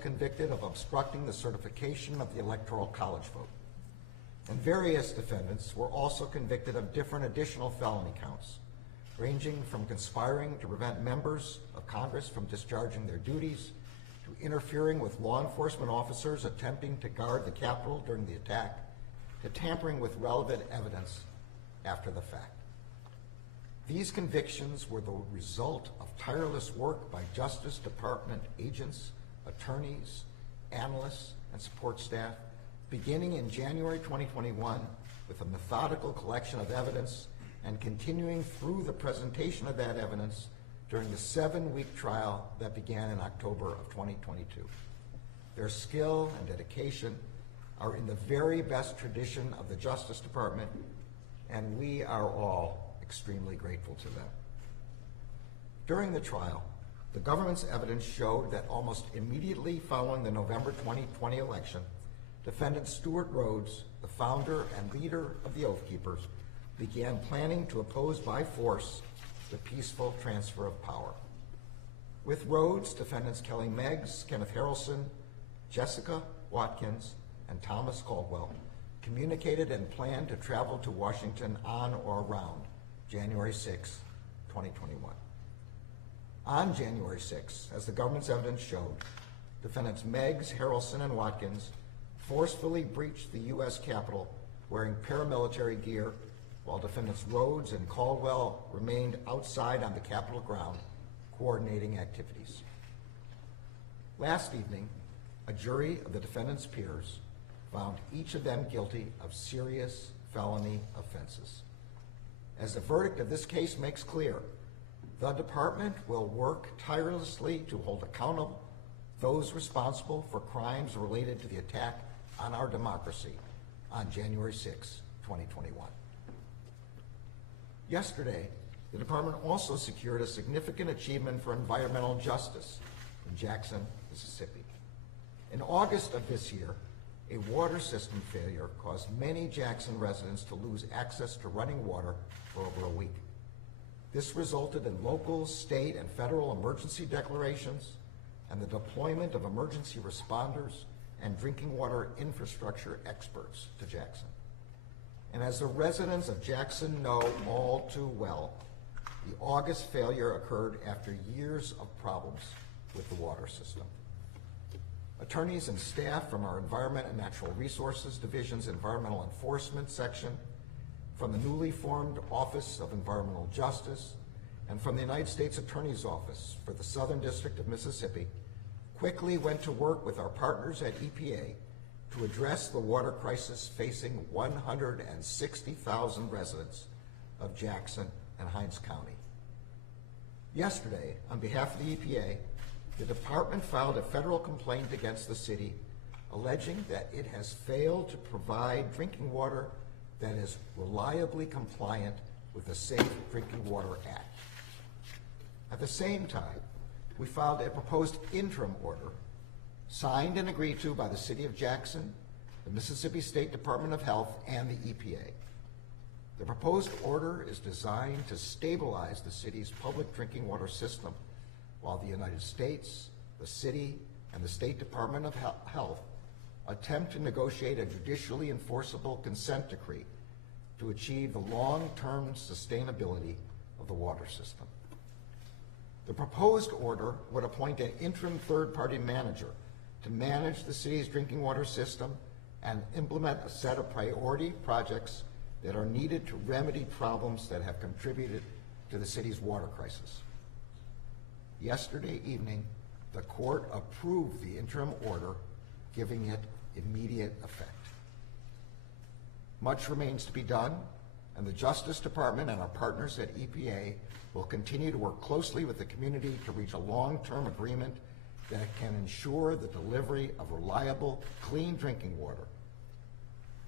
convicted of obstructing the certification of the Electoral College vote. And various defendants were also convicted of different additional felony counts, ranging from conspiring to prevent members of Congress from discharging their duties, to interfering with law enforcement officers attempting to guard the Capitol during the attack, to tampering with relevant evidence after the fact. These convictions were the result of tireless work by Justice Department agents, attorneys, analysts, and support staff, beginning in January 2021 with a methodical collection of evidence and continuing through the presentation of that evidence during the 7-week trial that began in October of 2022. Their skill and dedication are in the very best tradition of the Justice Department, and we are all extremely grateful to them. During the trial, the government's evidence showed that almost immediately following the November 2020 election, defendant Stewart Rhodes, the founder and leader of the Oath Keepers, began planning to oppose by force the peaceful transfer of power. With Rhodes, defendants Kelly Meggs, Kenneth Harrelson, Jessica Watkins, and Thomas Caldwell communicated and planned to travel to Washington on or around January 6, 2021. On January 6, as the government's evidence showed, defendants Meggs, Harrelson, and Watkins forcefully breached the U.S. Capitol wearing paramilitary gear, while defendants Rhodes and Caldwell remained outside on the Capitol ground coordinating activities. Last evening, a jury of the defendants' peers found each of them guilty of serious felony offenses. As the verdict of this case makes clear, the department will work tirelessly to hold accountable those responsible for crimes related to the attack on our democracy on January 6, 2021. Yesterday, the department also secured a significant achievement for environmental justice in Jackson, Mississippi. In August of this year, a water system failure caused many Jackson residents to lose access to running water for over a week. This resulted in local, state, and federal emergency declarations and the deployment of emergency responders and drinking water infrastructure experts to Jackson. And as the residents of Jackson know all too well, the August failure occurred after years of problems with the water system. Attorneys and staff from our Environment and Natural Resources Division's Environmental Enforcement Section, from the newly formed Office of Environmental Justice, and from the United States Attorney's Office for the Southern District of Mississippi, quickly went to work with our partners at EPA to address the water crisis facing 160,000 residents of Jackson and Hinds County. Yesterday, on behalf of the EPA, the department filed a federal complaint against the city alleging that it has failed to provide drinking water that is reliably compliant with the Safe Drinking Water Act. At the same time, we filed a proposed interim order signed and agreed to by the City of Jackson, the Mississippi State Department of Health, and the EPA. The proposed order is designed to stabilize the city's public drinking water system while the United States, the city, and the State Department of Health attempt to negotiate a judicially enforceable consent decree to achieve the long-term sustainability of the water system. The proposed order would appoint an interim third-party manager to manage the city's drinking water system and implement a set of priority projects that are needed to remedy problems that have contributed to the city's water crisis. Yesterday evening, the court approved the interim order, giving it immediate effect. Much remains to be done, and the Justice Department and our partners at EPA will continue to work closely with the community to reach a long-term agreement that can ensure the delivery of reliable, clean drinking water.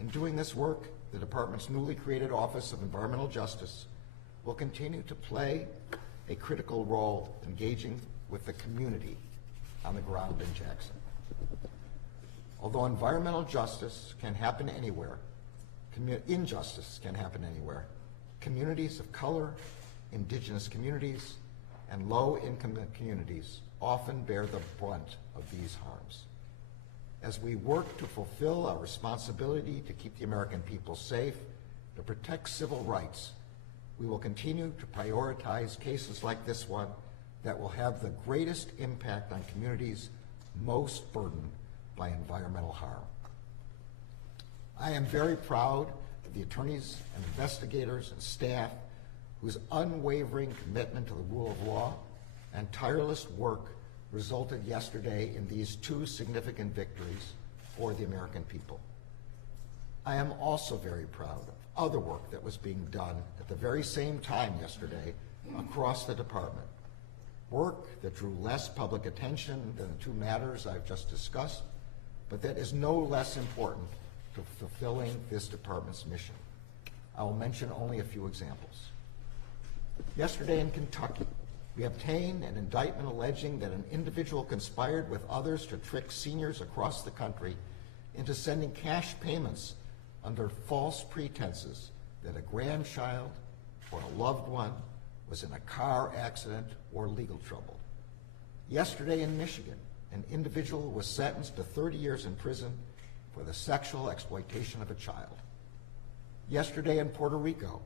In doing this work, the department's newly created Office of Environmental Justice will continue to play a critical role engaging with the community on the ground in Jackson. Although environmental justice can happen anywhere, injustice can happen anywhere, communities of color, indigenous communities, and low-income communities often bear the brunt of these harms. As we work to fulfill our responsibility to keep the American people safe, to protect civil rights, we will continue to prioritize cases like this one that will have the greatest impact on communities most burdened by environmental harm. I am very proud of the attorneys and investigators and staff whose unwavering commitment to the rule of law and tireless work resulted yesterday in these two significant victories for the American people. I am also very proud of other work that was being done at the very same time yesterday across the department. Work that drew less public attention than the two matters I've just discussed, but that is no less important to fulfilling this department's mission. I will mention only a few examples. Yesterday in Kentucky, we obtained an indictment alleging that an individual conspired with others to trick seniors across the country into sending cash payments under false pretenses that a grandchild or a loved one was in a car accident or legal trouble. Yesterday in Michigan, an individual was sentenced to 30 years in prison for the sexual exploitation of a child. Yesterday in Puerto Rico,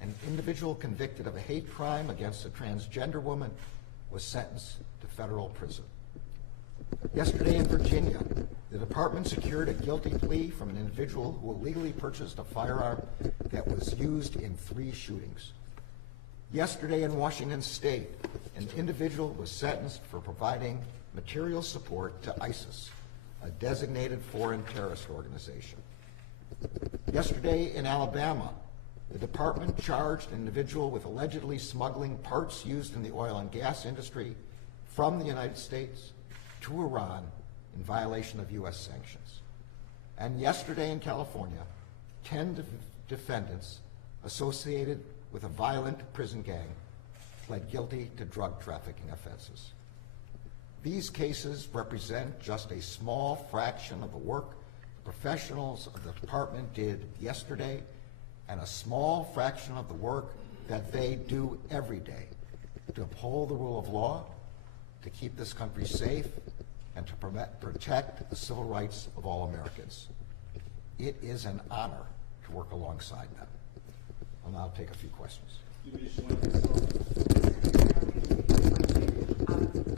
an individual convicted of a hate crime against a transgender woman was sentenced to federal prison. Yesterday in Virginia, the department secured a guilty plea from an individual who illegally purchased a firearm that was used in 3 shootings. Yesterday in Washington State, an individual was sentenced for providing material support to ISIS, a designated foreign terrorist organization. Yesterday in Alabama, the department charged an individual with allegedly smuggling parts used in the oil and gas industry from the United States to Iran in violation of U.S. sanctions. And yesterday in California, 10 defendants associated with a violent prison gang pled guilty to drug trafficking offenses. These cases represent just a small fraction of the work the professionals of the department did yesterday and a small fraction of the work that they do every day to uphold the rule of law, to keep this country safe, and to protect the civil rights of all Americans. It is an honor to work alongside them. I'll now take a few questions.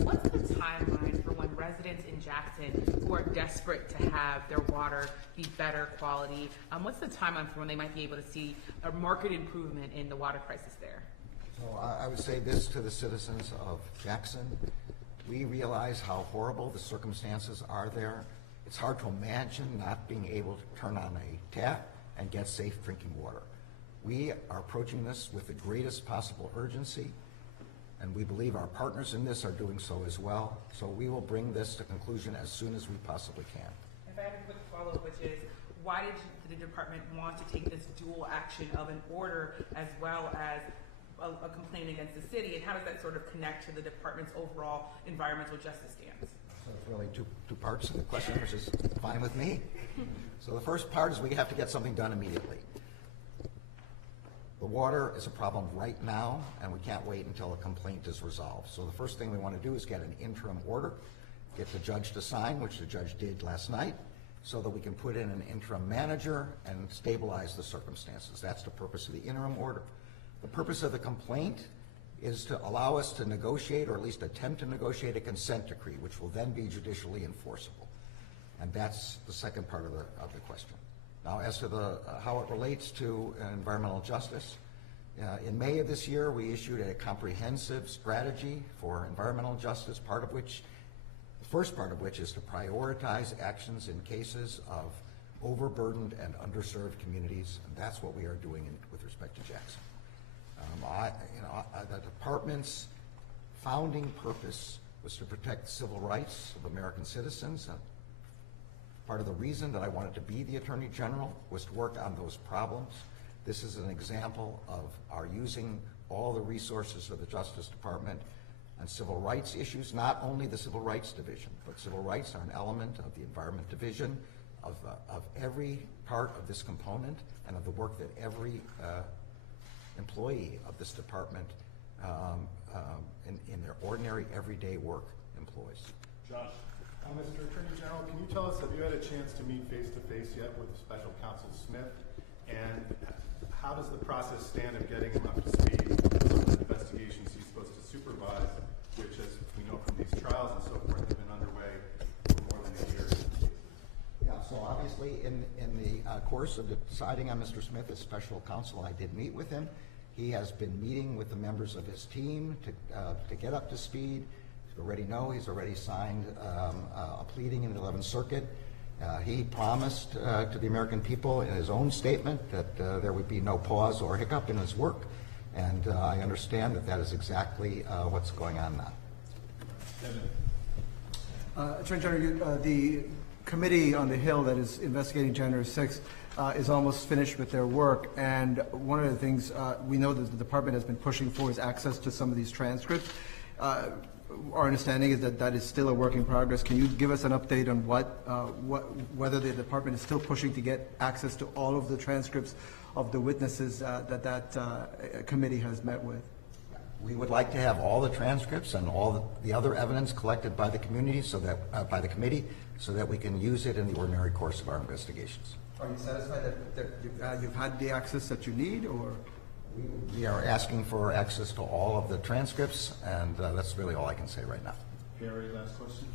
What's the timeline for when residents in Jackson who are desperate to have their water be better quality, what's the timeline for when they might be able to see a marked improvement in the water crisis there? So I would say this to the citizens of Jackson. We realize how horrible the circumstances are there. It's hard to imagine not being able to turn on a tap and get safe drinking water. We are approaching this with the greatest possible urgency, and we believe our partners in this are doing so as well. So we will bring this to conclusion as soon as we possibly can. If I have a quick follow-up, which is, why did the department want to take this dual action of an order as well as a complaint against the city, and how does that sort of connect to the department's overall environmental justice stance? So it's really two parts of the question, which is fine with me. So the first part is we have to get something done immediately. The water is a problem right now, and we can't wait until a complaint is resolved. So the first thing we want to do is get an interim order, get the judge to sign, which the judge did last night, so that we can put in an interim manager and stabilize the circumstances. That's the purpose of the interim order. The purpose of the complaint is to allow us to negotiate, or at least attempt to negotiate, a consent decree, which will then be judicially enforceable. And that's the second part of the question. Now, as to how it relates to environmental justice, in May of this year, we issued a comprehensive strategy for environmental justice, the first part of which is to prioritize actions in cases of overburdened and underserved communities, and that's what we are doing with respect to Jackson. The department's founding purpose was to protect the civil rights of American citizens. And part of the reason that I wanted to be the Attorney General was to work on those problems. This is an example of our using all the resources of the Justice Department on civil rights issues, not only the Civil Rights Division, but civil rights are an element of the Environment Division, of every part of this component, and of the work that every employee of this department in their ordinary everyday work employs. Josh. Mr. Attorney General, can you tell us, have you had a chance to meet face-to-face yet with Special Counsel Smith? And how does the process stand of getting him up to speed on the investigations he's supposed to supervise, which, as we know from these trials and so forth, have been underway for more than a year? Yeah, so obviously in the course of deciding on Mr. Smith as special counsel, I did meet with him. He has been meeting with the members of his team to get up to speed. You already know he's already signed a pleading in the 11th Circuit. He promised to the American people in his own statement that there would be no pause or hiccup in his work, and I understand that that is exactly what's going on now. Attorney General, the committee on the Hill that is investigating January 6th is almost finished with their work, and one of the things we know that the department has been pushing for is access to some of these transcripts. Our understanding is that that is still a work in progress. Can you give us an update on whether the department is still pushing to get access to all of the transcripts of the witnesses that committee has met with? We would like to have all the transcripts and all the other evidence collected by the community, so that by the committee, so that we can use it in the ordinary course of our investigations. Are you satisfied that you've had the access that you need, or? We are asking for access to all of the transcripts, and that's really all I can say right now. Harry, last question.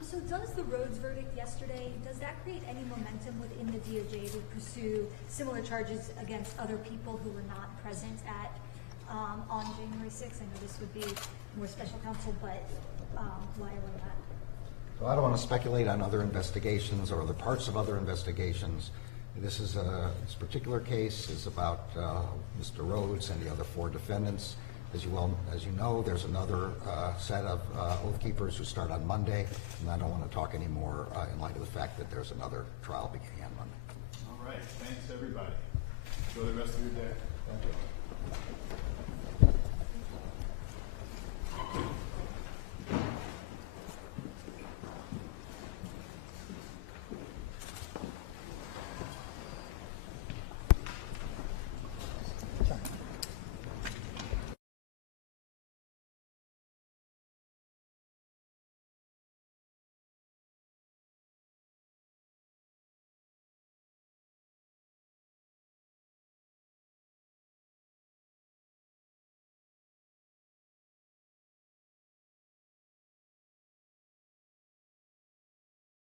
So does the Rhodes verdict yesterday, does that create any momentum within the DOJ to pursue similar charges against other people who were not present at on January 6th? I know this would be more special counsel, but why or why not? So I don't want to speculate on other investigations or other parts of other investigations. This particular case is about Mr. Rhodes and the other 4 defendants. As you know, there's another set of oath keepers who start on Monday, and I don't want to talk anymore in light of the fact that there's another trial beginning on Monday. All right. Thanks, everybody. Enjoy the rest of your day. Thank you.